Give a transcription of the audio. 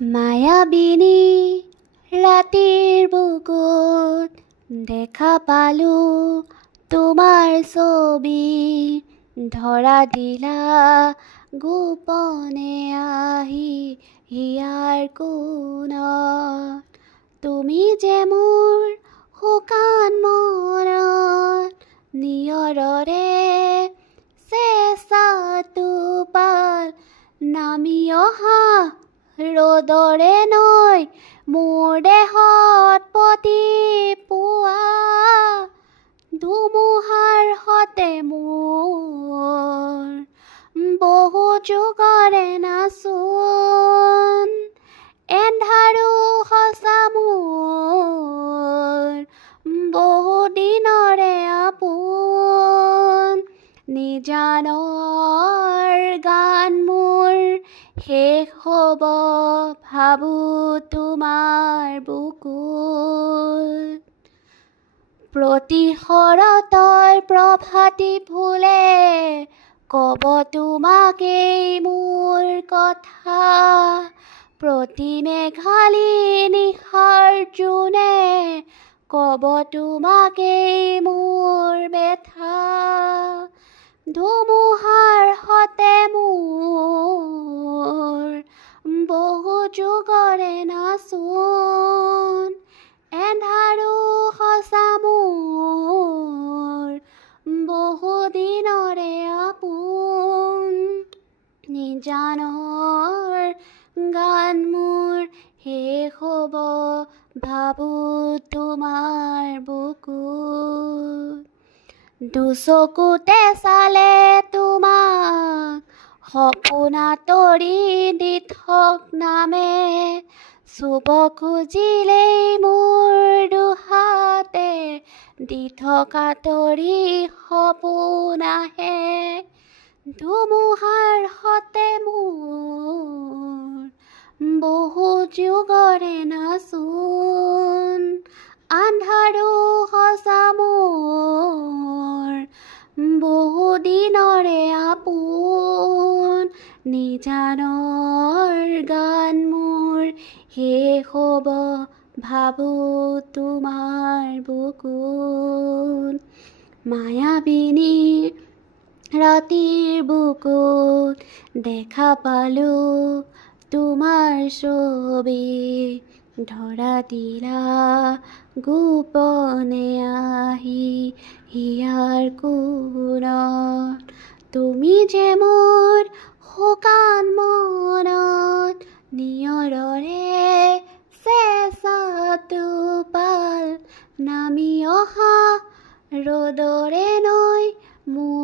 মায়াবিনী ৰাতিৰ বুকুত দেখা পালো তোমাৰ ছবি, ধৰা দিলা গোপনে আহি হিয়াৰ কোণত। তুমি যে মোৰ শুকান মনত নিয়ৰৰে চেঁচা টোপাল নামি অহা ৰ'দৰে নৈ মোৰ দেহত পতি পোৱা ধুমুহাৰ সতে মোৰ বহু যুগৰে নাচোন এন্ধাৰো সঁচা মোৰ বহু দিনৰে আপোন। নিজানৰ গান মোৰ শেষ হ'ব ভাবো তোমাৰ বুকুত। প্ৰতি শৰতৰ প্ৰভাতী ফুলে ক'ব তোমাকেই মোৰ কথা, প্ৰতি মেঘালী নিশাৰ জোনে ক'ব তোমাকেই মোৰ বেথা। ধুমুহাৰ সতে মোৰ বহু যুগৰে নাচোন এন্ধাৰো সঁচা মোৰ বহু দিনৰে আপোন। নিজানৰ গান মোৰ শেষ হ'ব ভাবো তোমাৰ বুকুত। দুচকুতে চালে তোমাক সপোনা তৰি দি থক নামে, চুব খুজিলেই মোৰ দুহাতে দি থকা তৰি সপোন আহে। ধুমুহাৰ সতে মোৰ বহু যুগৰে নাচোন আন্ধাৰো সঁচা মোৰ বহু দিনৰে আপোন। নিজানৰ গান মোৰ শেষ হ'ব ভাবো তোমাৰ বুকুত। মায়াবিনী ৰাতিৰ বুকুত দেখা পালো তোমাৰ ছবি, ধৰা দিলা গোপনে আহি হিয়াৰ কোণত। তুমি যে মোৰ শুকান মনত নিয়ৰৰে চেঁচা টোপাল নামি অহা ৰ'দৰে নৈ মোৰ